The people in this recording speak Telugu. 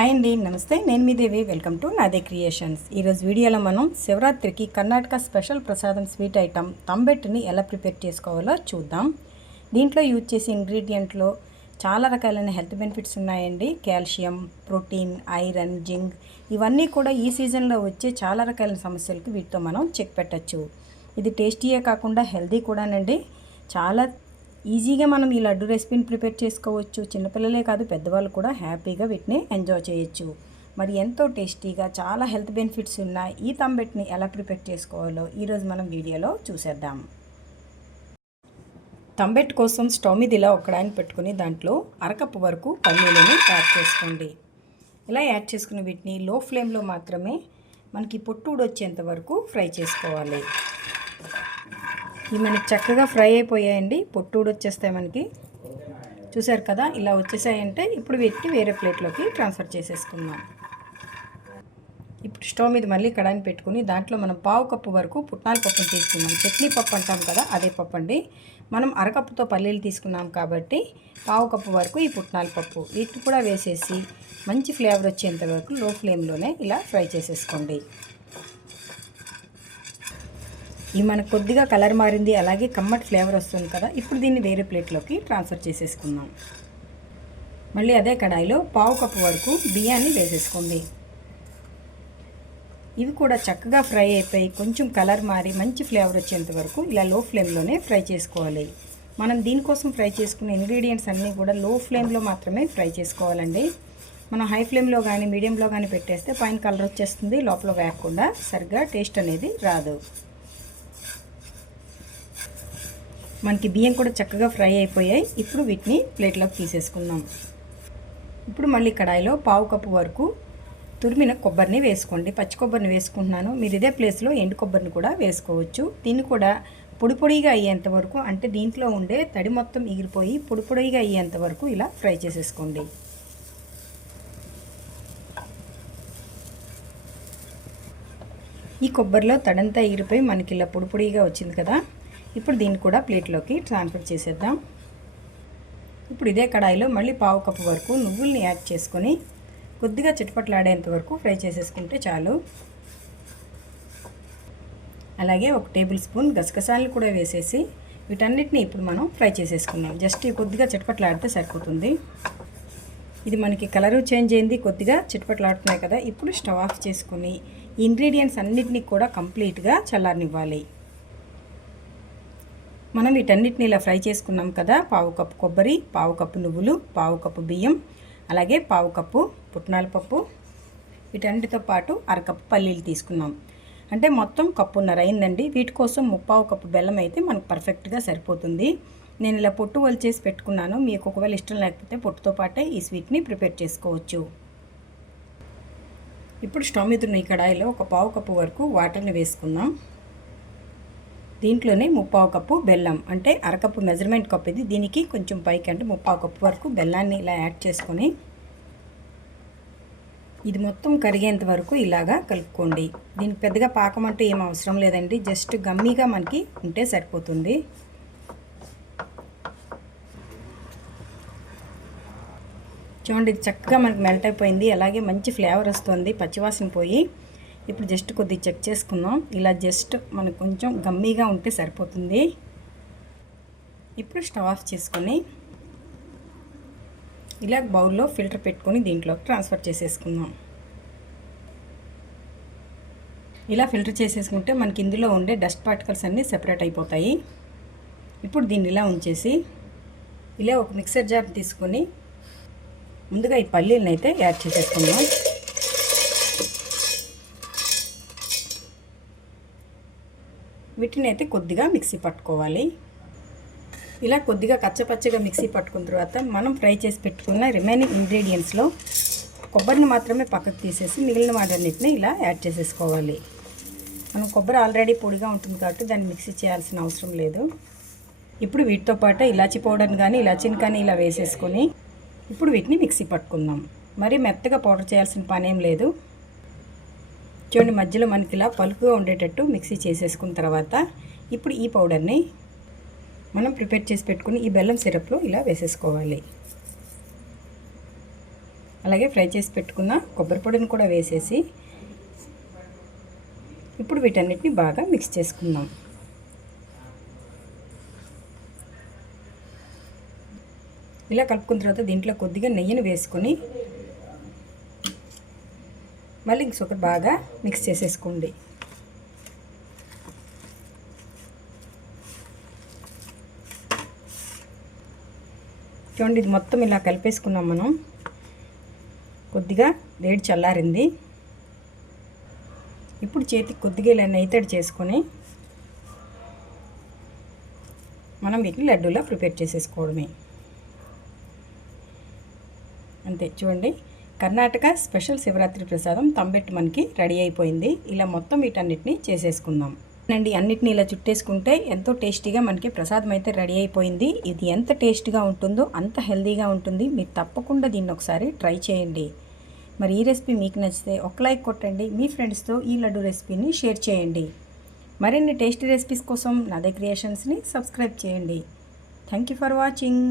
హాయ్ అండి నమస్తే. నేను మీ దేవి. వెల్కమ్ టు నాదే క్రియేషన్స్. ఈరోజు వీడియోలో మనం శివరాత్రికి కర్ణాటక స్పెషల్ ప్రసాదం స్వీట్ ఐటమ్ తంబెట్టుని ఎలా ప్రిపేర్ చేసుకోవాలో చూద్దాం. దీంట్లో యూజ్ చేసే ఇంగ్రీడియంట్లో చాలా రకాలైన హెల్త్ బెనిఫిట్స్ ఉన్నాయండి. కాల్షియం ప్రోటీన్ ఐరన్ జింక్ ఇవన్నీ కూడా ఈ సీజన్లో వచ్చే చాలా రకాలైన సమస్యలకు వీటితో మనం చెక్ పెట్టచ్చు. ఇది టేస్టీయే కాకుండా హెల్తీ కూడానండి. చాలా ఈజీగా మనం ఈ లడ్డు రెసిపీని ప్రిపేర్ చేసుకోవచ్చు. చిన్నపిల్లలే కాదు పెద్దవాళ్ళు కూడా హ్యాపీగా వీటిని ఎంజాయ్ చేయొచ్చు. మరి ఎంతో టేస్టీగా చాలా హెల్త్ బెనిఫిట్స్ ఉన్న ఈ తంబెట్ని ఎలా ప్రిపేర్ చేసుకోవాలో ఈరోజు మనం వీడియోలో చూసేద్దాం. తంబెట్ కోసం స్టవ్ మీద ఇలా ఒకడాన్ని పెట్టుకుని దాంట్లో అరకప్పు వరకు పల్లీలను యాడ్ చేసుకోండి. ఇలా యాడ్ చేసుకున్న వీటిని లో ఫ్లేమ్లో మాత్రమే మనకి పొట్టుడు వచ్చేంత వరకు ఫ్రై చేసుకోవాలి. ఇవి మనకి చక్కగా ఫ్రై అయిపోయాయండి. పొట్టుడు వచ్చేస్తాయి మనకి. చూసారు కదా ఇలా వచ్చేసాయంటే ఇప్పుడు వీటిని వేరే ప్లేట్లోకి ట్రాన్స్ఫర్ చేసేసుకుందాం. ఇప్పుడు స్టవ్ మీద మళ్ళీ కడాయిని పెట్టుకుని దాంట్లో మనం పావు కప్పు వరకు పుట్నాల పప్పును తీసుకున్నాం చట్నీ పప్పు అంటాం కదా అదే పప్పు అండి. మనం అరకప్పుతో పల్లీలు తీసుకున్నాం కాబట్టి పావు కప్పు వరకు ఈ పుట్నాల పప్పు. వీటిని కూడా వేసేసి మంచి ఫ్లేవర్ వచ్చేంత వరకు లో ఫ్లేమ్లోనే ఇలా ఫ్రై చేసేసుకోండి. ఇవి మనకు కొద్దిగా కలర్ మారింది అలాగే కమ్మటి ఫ్లేవర్ వస్తుంది కదా. ఇప్పుడు దీన్ని వేరే ప్లేట్లోకి ట్రాన్స్ఫర్ చేసేసుకుందాం. మళ్ళీ అదే కడాయిలో పావు కప్పు వరకు బియ్యాన్ని వేసేసుకోండి. ఇవి కూడా చక్కగా ఫ్రై అయిపోయి కొంచెం కలర్ మారి మంచి ఫ్లేవర్ వచ్చేంత వరకు ఇలా లో ఫ్లేమ్లోనే ఫ్రై చేసుకోవాలి. మనం దీనికోసం ఫ్రై చేసుకునే ఇంగ్రీడియంట్స్ అన్నీ కూడా లో ఫ్లేమ్లో మాత్రమే ఫ్రై చేసుకోవాలండి. మనం హై ఫ్లేమ్లో కానీ మీడియంలో కానీ పెట్టేస్తే పైన కలర్ వచ్చేస్తుంది లోపల వేయకుండా సరిగ్గా టేస్ట్ అనేది రాదు. మనకి బియ్యం కూడా చక్కగా ఫ్రై అయిపోయాయి. ఇప్పుడు వీటిని ప్లేట్లోకి తీసేసుకుందాం. ఇప్పుడు మళ్ళీ కడాయిలో పావు కప్పు వరకు తురిమిన కొబ్బరిని వేసుకోండి. పచ్చి కొబ్బరిని వేసుకుంటున్నాను. మీరు ఇదే ప్లేస్లో ఎండు కొబ్బరిని కూడా వేసుకోవచ్చు. దీన్ని కూడా పొడి పొడిగా అయ్యేంత వరకు అంటే దీంట్లో ఉండే తడి మొత్తం ఎగిరిపోయి పొడి పొడిగా అయ్యేంత వరకు ఇలా ఫ్రై చేసేసుకోండి. ఈ కొబ్బరిలో తడంతా ఎగిరిపోయి మనకి ఇలా పొడి పొడిగా వచ్చింది కదా? ఇప్పుడు దీన్ని కూడా ప్లేట్లోకి ట్రాన్స్ఫర్ చేసేద్దాం. ఇప్పుడు ఇదే కడాయిలో మళ్ళీ పావు కప్పు వరకు నువ్వుల్ని యాడ్ చేసుకొని కొద్దిగా చిటపట్లాడేంత వరకు ఫ్రై చేసేసుకుంటే చాలు. అలాగే ఒక టేబుల్ స్పూన్ గసగసాలను కూడా వేసేసి వీటన్నిటిని ఇప్పుడు మనం ఫ్రై చేసేసుకున్నాం. జస్ట్ కొద్దిగా చిటపట్లాడితే సరిపోతుంది. ఇది మనకి కలరు చేంజ్ అయింది కొద్దిగా చిటపట్లాడుతున్నాయి కదా ఇప్పుడు స్టవ్ ఆఫ్ చేసుకుని ఇంగ్రీడియంట్స్ అన్నిటినీ కూడా కంప్లీట్గా చల్లారనివ్వాలి. మనం వీటన్నిటిని ఇలా ఫ్రై చేసుకున్నాం కదా పావు కప్పు కొబ్బరి పావు కప్పు నువ్వులు పావు కప్పు బియ్యం అలాగే పావు కప్పు పుట్నాల పప్పు వీటన్నిటితో పాటు అరకప్పు పల్లీలు తీసుకున్నాం. అంటే మొత్తం కప్పున్నర అయిందండి. వీటి కోసం ముప్పావు కప్పు బెల్లం అయితే మనకు పర్ఫెక్ట్గా సరిపోతుంది. నేను ఇలా పొట్టు వలిచేసి పెట్టుకున్నాను. మీకు ఒకవేళ ఇష్టం లేకపోతే పొట్టుతో పాటే ఈ స్వీట్ని ప్రిపేర్ చేసుకోవచ్చు. ఇప్పుడు స్టవ్ మీద ఉన్న ఈ కడాయిలో ఒక పావు కప్పు వరకు వాటర్ని వేసుకుందాం దీంట్లోనే ముప్పావు కప్పు బెల్లం అంటే అరకప్పు మెజర్మెంట్ కప్ ఇది. దీనికి కొంచెం పైకి అంటే ముప్పావు కప్పు వరకు బెల్లాన్ని ఇలా యాడ్ చేసుకొని ఇది మొత్తం కరిగేంత వరకు ఇలాగా కలుపుకోండి. దీనికి పెద్దగా పాకం అంటూ ఏం అవసరం లేదండి. జస్ట్ గమ్మీగా మనకి ఉంటే సరిపోతుంది. చూడండి ఇది చక్కగా మనకి మెల్ట్ అయిపోయింది. అలాగే మంచి ఫ్లేవర్ వస్తుంది. పచ్చివాసన పోయి ఇప్పుడు జస్ట్ కొద్దిగా చెక్ చేసుకుందాం. ఇలా జస్ట్ మనకు కొంచెం గమ్మీగా ఉంటే సరిపోతుంది. ఇప్పుడు స్టవ్ ఆఫ్ చేసుకొని ఇలా బౌల్లో ఫిల్టర్ పెట్టుకొని దీంట్లోకి ట్రాన్స్ఫర్ చేసేసుకుందాం. ఇలా ఫిల్టర్ చేసేసుకుంటే మనకి ఇందులో ఉండే డస్ట్ పార్టికల్స్ అన్నీ సెపరేట్ అయిపోతాయి. ఇప్పుడు దీన్ని ఇలా ఉంచేసి ఇలా ఒక మిక్సర్ జార్ తీసుకొని ముందుగా ఈ పల్లీలను అయితే యాడ్ చేసేసుకుందాం. వీటిని అయితే కొద్దిగా మిక్సీ పట్టుకోవాలి. ఇలా కొద్దిగా కచ్చపచ్చగా మిక్సీ పట్టుకున్న తర్వాత మనం ఫ్రై చేసి పెట్టుకున్న రిమైనింగ్ ఇంగ్రీడియంట్స్లో కొబ్బరిని మాత్రమే పక్కకు తీసేసి మిగిలిన వాటన్నిటిని ఇలా యాడ్ చేసేసుకోవాలి. మనం కొబ్బరి ఆల్రెడీ పొడిగా ఉంటుంది కాబట్టి దాన్ని మిక్సీ చేయాల్సిన అవసరం లేదు. ఇప్పుడు వీటితో పాటు ఇలాచి పౌడర్ని కానీ ఇలాచిని కానీ ఇలా వేసేసుకొని ఇప్పుడు వీటిని మిక్సీ పట్టుకుందాం. మరి మెత్తగా పౌడర్ చేయాల్సిన పని ఏం లేదు. చూడండి మధ్యలో మనకి ఇలా పలుకుగా ఉండేటట్టు మిక్సీ చేసేసుకున్న తర్వాత ఇప్పుడు ఈ పౌడర్ని మనం ప్రిపేర్ చేసి పెట్టుకుని ఈ బెల్లం సిరప్లో ఇలా వేసేసుకోవాలి. అలాగే ఫ్రై చేసి పెట్టుకున్న కొబ్బరి పొడిని కూడా వేసేసి ఇప్పుడు వీటన్నిటిని బాగా మిక్స్ చేసుకుందాం. ఇలా కలుపుకున్న తర్వాత దీంట్లో కొద్దిగా నెయ్యిని వేసుకొని మళ్ళీ ఇంకొకటి బాగా మిక్స్ చేసేసుకోండి. చూడండి ఇది మొత్తం ఇలా కలిపేసుకున్నాం మనం. కొద్దిగా వేడి చల్లారింది. ఇప్పుడు చేతికి కొద్దిగా ఇలా నెయ్యితడి చేసుకొని మనం వీటిని లడ్డూలా ప్రిపేర్ చేసేసుకోవడమే. అంతే చూడండి. కర్ణాటక స్పెషల్ శివరాత్రి ప్రసాదం తంబెట్టు మనకి రెడీ అయిపోయింది. ఇలా మొత్తం వీటన్నిటిని చేసేసుకుందాం. అండి అన్నిటిని ఇలా చుట్టేసుకుంటే ఎంతో టేస్టీగా మనకి ప్రసాదం అయితే రెడీ అయిపోయింది. ఇది ఎంత టేస్ట్గా ఉంటుందో అంత హెల్దీగా ఉంటుంది. మీరు తప్పకుండా దీన్ని ఒకసారి ట్రై చేయండి. మరి ఈ రెసిపీ మీకు నచ్చితే ఒక లైక్ కొట్టండి. మీ ఫ్రెండ్స్తో ఈ లడ్డు రెసిపీని షేర్ చేయండి. మరిన్ని టేస్టీ రెసిపీస్ కోసం నాదే క్రియేషన్స్ని సబ్స్క్రైబ్ చేయండి. Thank you for watching.